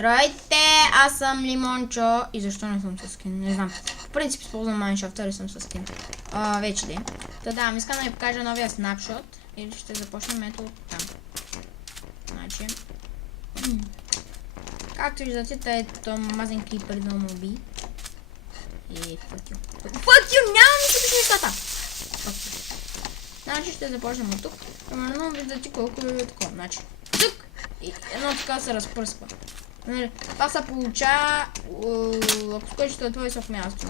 Здравейте, аз съм Лимончо и защо не съм с скин, не знам. В принцип използвам Майншафтър и съм с скин. Вече де. Да, искам да ви покажа новия снапшот и ще започнем ето там. Значи, както виждате, тъй мазен крипър да ме уби. И fuck you, няма ми се нещата! Значи ще започнем от тук. Примерно виждате колко е такова. Значи, тук и едно така се разпръсква. Това се получава, ако скочите от твое място.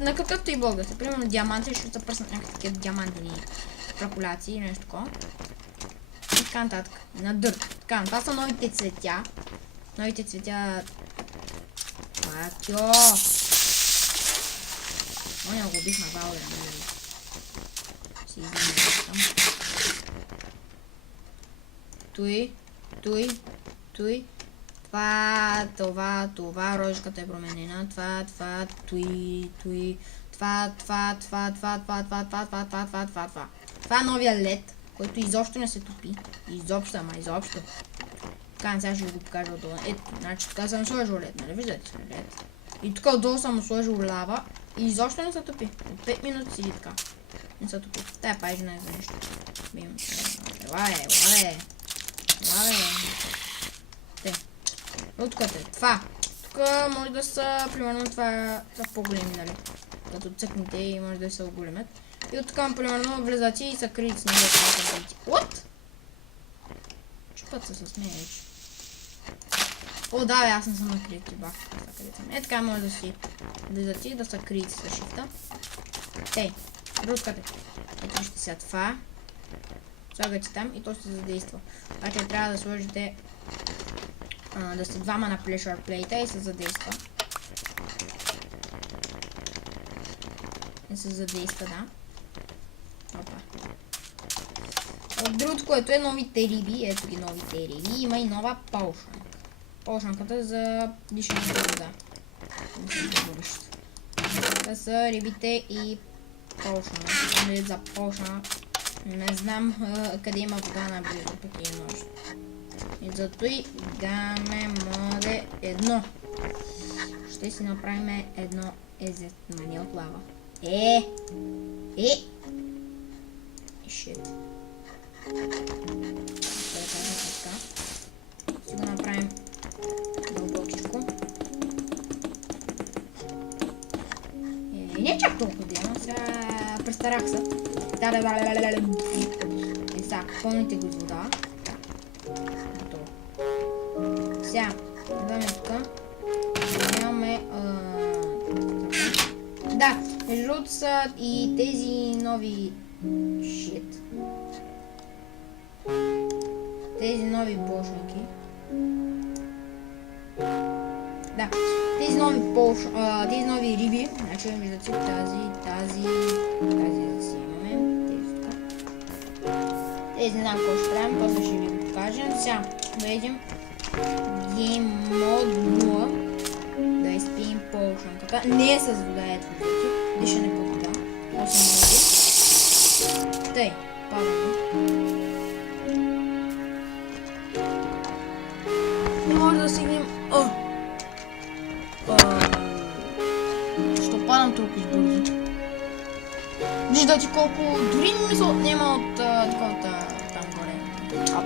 На какъвто и блок да сте. Примерно диаманти, ще се пръснат някакви такива диамантини прокуляции или нещо такова. И така нататък. На дърт. Така, това са новите цветя. Новите цветя... Пакьо! Оня го убих на Валдер, нали? Си излизам. Той. Това, рожката е променена. Това, той. Това. Това е новия лед, който изобщо не се топи. Изобщо. Така, сега ще ви го покажа отдолу. Ето, значи така съм сложил лед, нали виждате? Лед. И тук отдолу съм сложил лава и изобщо не се топи. От 5 минути седи така. Не се топи. Тая пайжена е за нещо. Бим. Лаве. Те. Откъде? Това. Тук може да са, примерно това са по-големи, нали? Като цъкнете и може да се оголемят. И от тук, примерно, влезате и са крият с него. What? Чупат се с мен вече. О, да, аз не съм на крити, бах. Е, така може да си влезате и да са крият с шифта. Тей, рускате. Ето ще сега това. Слагате там и то ще се задейства. Значи трябва да сложите да сте двама на Pleasure Plate и се задейства. Да. Опа. От другото, което е новите риби, ето ги новите риби, има и нова полшанка. Полшанката за дишане на вода. Това са рибите и полшана. За полшана. Не знам къде има вода наблизо, пък е нужно. И зато и даме моде едно. Ще си направим едно езетмани от лава. Шит. Ще го направим дълбокичко. Не чак толкова дема, сега престарах се. И сега, пълните го с вода. Сега, даваме тук. Имаме... Да, между другото са и тези нови... Shit. Тези нови полшанки. Да, тези нови риби. Значи виждате тази да си имаме. Тези не знам какво ще правим, после ще ви го покажем. Сега, да видим Game Mode 0. Да изпием полшанката. Не е с вода, ето виждате. Дишане по вода. 8 минути. Тъй, падаме. Не може да стигнем... Що падам толкова бързо? Виждате колко... Дори не ми се отнема от такова там горе.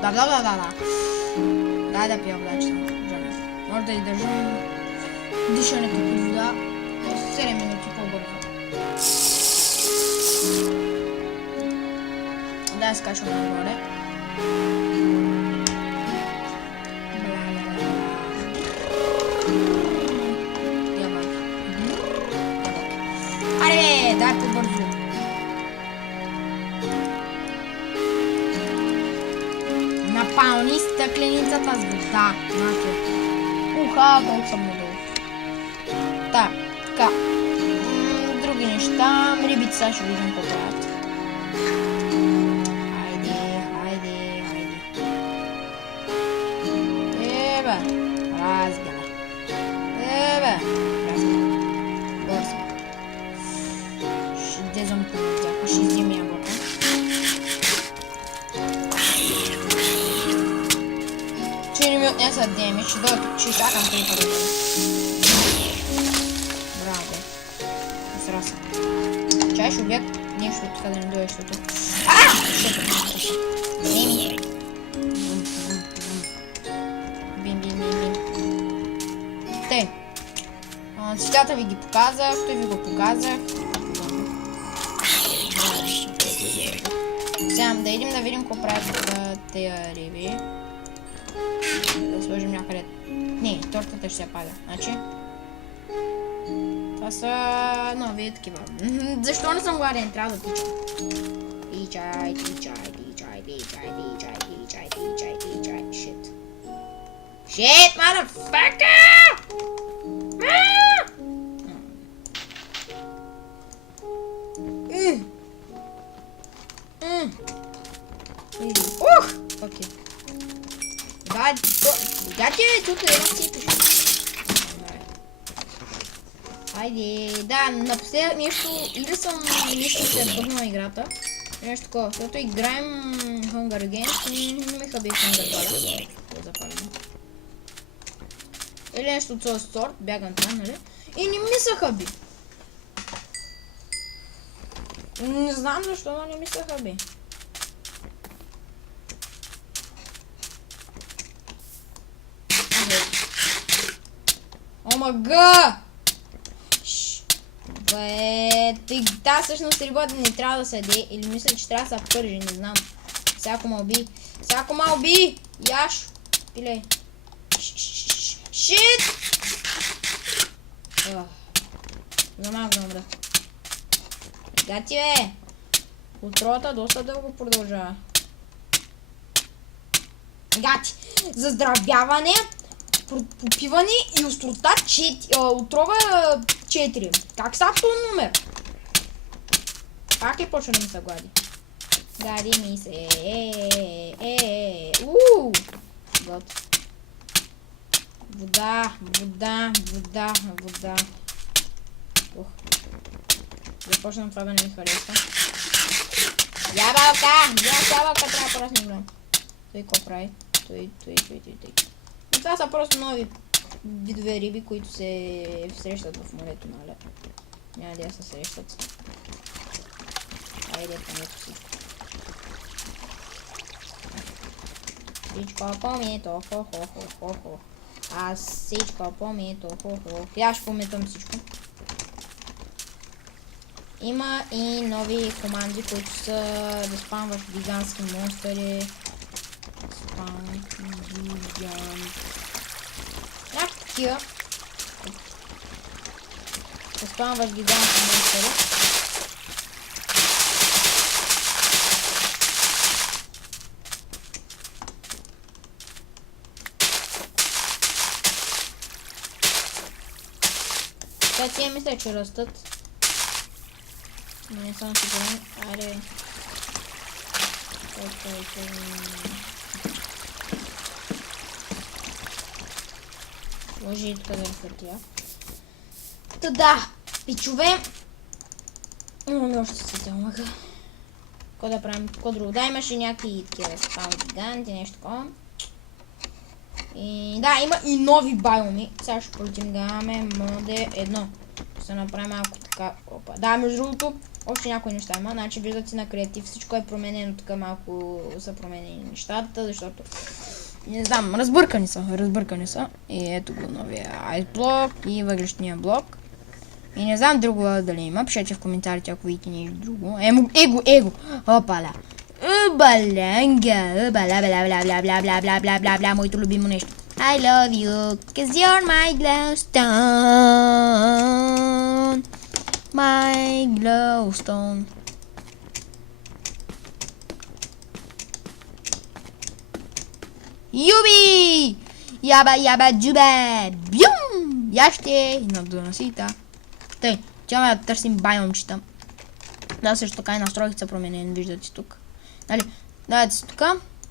Да. Дай да пия вода, че съм жаден. Може да издържим дишането под вода 7 минути по-бързо. Да, скачвам нагоре. Аре, дай по-бързо. Напълни стъкленицата с вода. Уха, колко съм надолу. Така. Други неща. Рибите сега ще видим какво правят. Хайде. Разбира. Бързо. Ще дезам по тях. Ще изим ябълка. са демидж, ще чакам крипъра. Браво. Посраса. Чай ще убия нещо от тук да не дойде, защото... Еми. Бим. Тъй. Цветята ви ги показах, той ви го показах. Сега да идем да видим какво правят тези риби. Да сложим някъде. Не, тортата ще се пада. Значи. Това са нови такива. Защо не съм гладен? Трябва да тичам. Тичай. Shit. Shit, motherfucker! Окей. Да, тук едно цепиш. Хайде, да, напоследък нещо, или съм нещо се бъгнала играта. Нещо такова, защото играем Hunger Games и не ми хаби Hunger Games. Или нещо от този сорт, бягам там, нали? И не ми се хаби. Не знам защо, но не ми се хаби. Омага! Да, всъщност рибата не трябва да се яде, или мисля, че трябва да се пържи, не знам. Всяко ма уби! Яш! Пилей! Шит! За малко да умра. Гати, бе! Отровата доста дълго продължава. Гати! Заздравяване, попиване и острота 4. Отрова 4. Как са този номер? Как ли почва да ми се глади? Гади ми се. Год. Вода. Започнам това да не ми харесва. Ябълка! Ябълка трябва да поръснем. Той какво прави? Той. И това са просто нови видове риби, които се срещат в морето, нали? Няма да се срещат. Айде, помето всичко. Всичко помето, хо. Аз всичко помето, хо. Я ще пометам всичко. Има и нови команди, които са да спамваш гигантски монстъри. Такива. Да спамваш гигантски монстъри. Те мисля, че растат. Но не съм сигурен. Аре. Може и тук да е хартия. Та да, пичове. Имаме още сетелмака. Какво да правим? Какво друго? Да, имаше някакви такива спам гиганти, нещо такова. И да, има и нови байоми. Сега ще полетим да имаме моде 1. Ще направим малко така. Опа. Да, между другото, още някои неща има. Значи виждате на креатив, всичко е променено, така малко са променени нещата, защото не знам, разбъркани са. И ето го новия айсблок и въглешния блок. И не знам друго дали има. Пишете в коментарите, ако видите нещо друго. Его. Опаля. Убаленга. Бла, моето любимо нещо. I love you, cause you're my glowstone. My glowstone. Юби! Яба, джубе! Бюм! Яще! И надуна сита. Тъй, тя да търсим байомчета. Да, също така и настройки са променени, виждате тук. Нали, давайте си тук,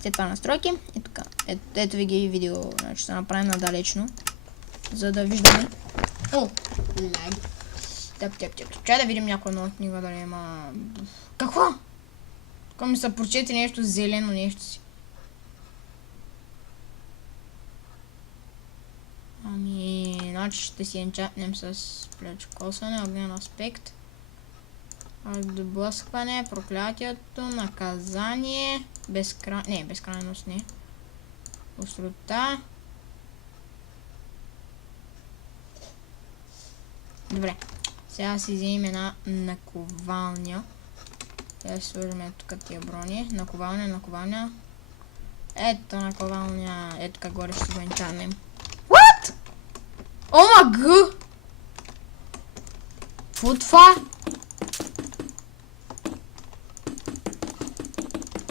след това настройки и тук. Ето ви ги видео, значи ще направим надалечно, за да виждаме. О, лаги. Тъп. Чай да видим някоя нова книга, дали има... Какво? Тук ми се прочете нещо зелено, нещо си. Значи ще си енчатнем с плечокосване, огнен аспект. Доблъскване, проклятието, наказание, безкрайност не. Острота. Добре. Сега си вземем една наковалня. Сега си сложим тук тия брони. Наковалня. Ето наковалня. Ето как горе ще го енчанем. What? Омага! Какво това?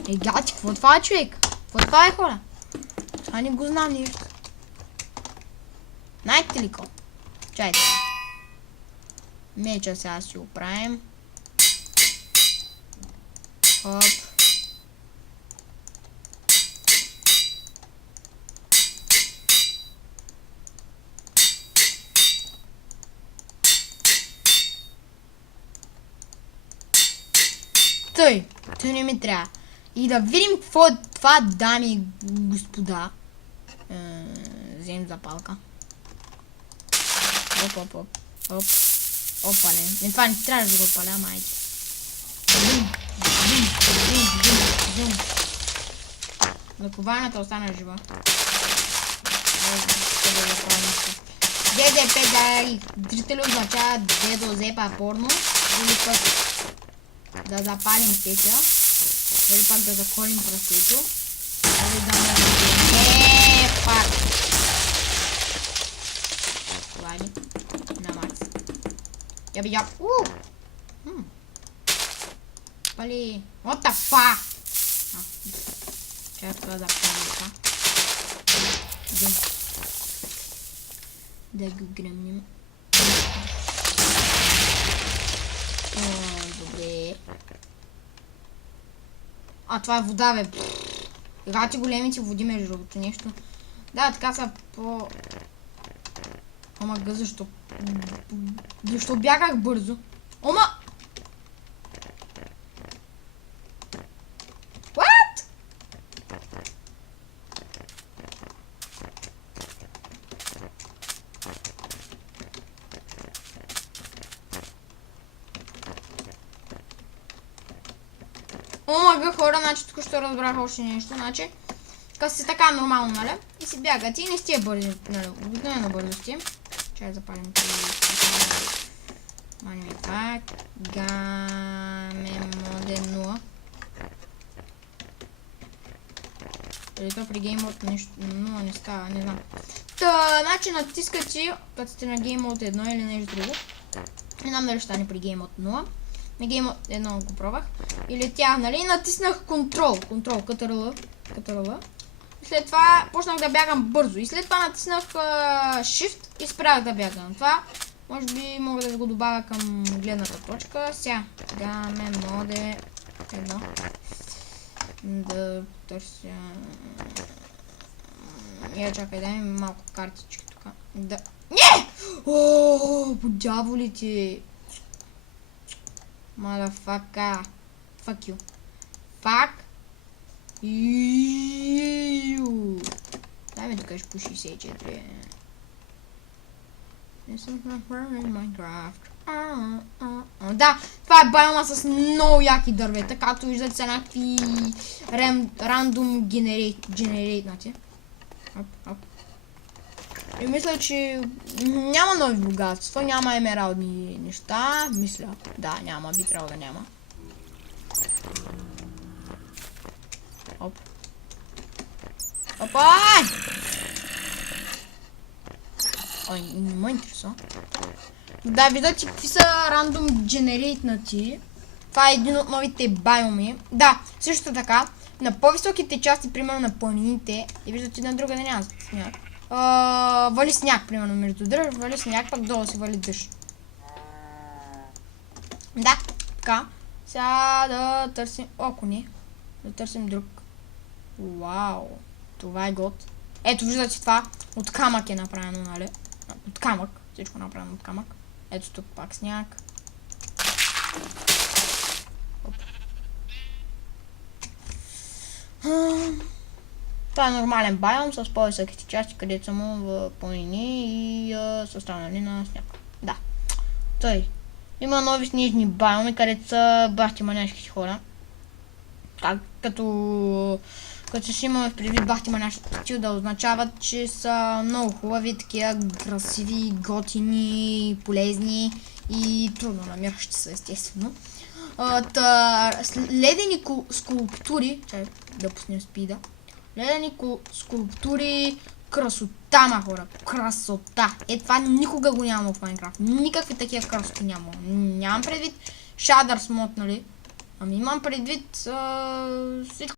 Гати, какво това е, човек? Какво това е, хора? Това не го знам нищо. Знаете ли ко? Чайте. Меча сега си оправим. Хоп. Той не ми трябва. И да видим какво е това, дами и господа. Вземем запалка. Оп. Опа, не. Това не трябва да го паля, майки. Зум. Наковалната остана жива. ДДП зрители означава дедо зепа порно. Или пък да запалим петя. Или пак да заколим прасето. Или да ме пак. Това ли? На Макс. Я. Пали. What the fuck? Чакай това да палим това. Да го гръмнем. Добре. Това е вода, бе. Играти големите води между другото нещо. Да, така са по... Омага, защо? Защо бягах бързо? What? Омага, хора, значи тук ще разбрах още нещо, значи така си така нормално, нали? И си бягат и не сте бързи, нали? Обикновено бързо сте. Чай запалим тези. Маним това. Гаме моде 0. Или то при Game Mode нещо 0 не става, не знам. Значи натискате, като сте на Game Mode 1 или нещо друго. Не знам дали ще стане при Game Mode 0. На Game Mode 1 го пробвах. И летях, нали? Натиснах Control, Ctrl. И след това почнах да бягам бързо. И след това натиснах Shift и спрях да бягам. Това може би мога да го добавя към гледната точка. Сега даме моде 1. Да търся... Чакай, дай ми малко картички тук. Да... Не! Ооо, по дяволите! Motherfucker. Fuck you. Fuck you. Дай ми да кажеш по 64. Minecraft. Да, това е биома с много яки дървета, както виждате са някакви рандом генерейтнати. И мисля, че няма нови богатства, няма емералдни неща, мисля. Да, няма, би трябвало да няма. Оп. Опа! Ой, не ме интересува. Да, виждате какви са рандом генерейтнати. Това е един от новите биоми. Да, също така, на по-високите части, примерно на планините, и виждате на друга да няма сняг. Вали сняг, примерно между дъжд, вали сняг, пак долу си вали дъжд. Да, така. Сега да търсим... Ако не, да търсим друг. Вау, това е год. Ето, виждате това, от камък е направено, нали? От камък, всичко е направено от камък. Ето тук пак сняг. Това е нормален биом с по-високите части, където са му в планини и тия състава, нали, на сняг. Да. Тъй. Има нови снежни байоми, където са бахти маняшки хора. Като ще имаме в предвид бахти маняшки стил да означават, че са много хубави, такива красиви, готини, полезни и трудно намиращи се, естествено. Ледени скулптури, чай да пуснем спида. Ледени скулптури, красота, хора, красота. Това никога го няма в Майнкрафт. Никакви такива красоти няма. Нямам предвид Shaders мод, нали? Ами имам предвид всичко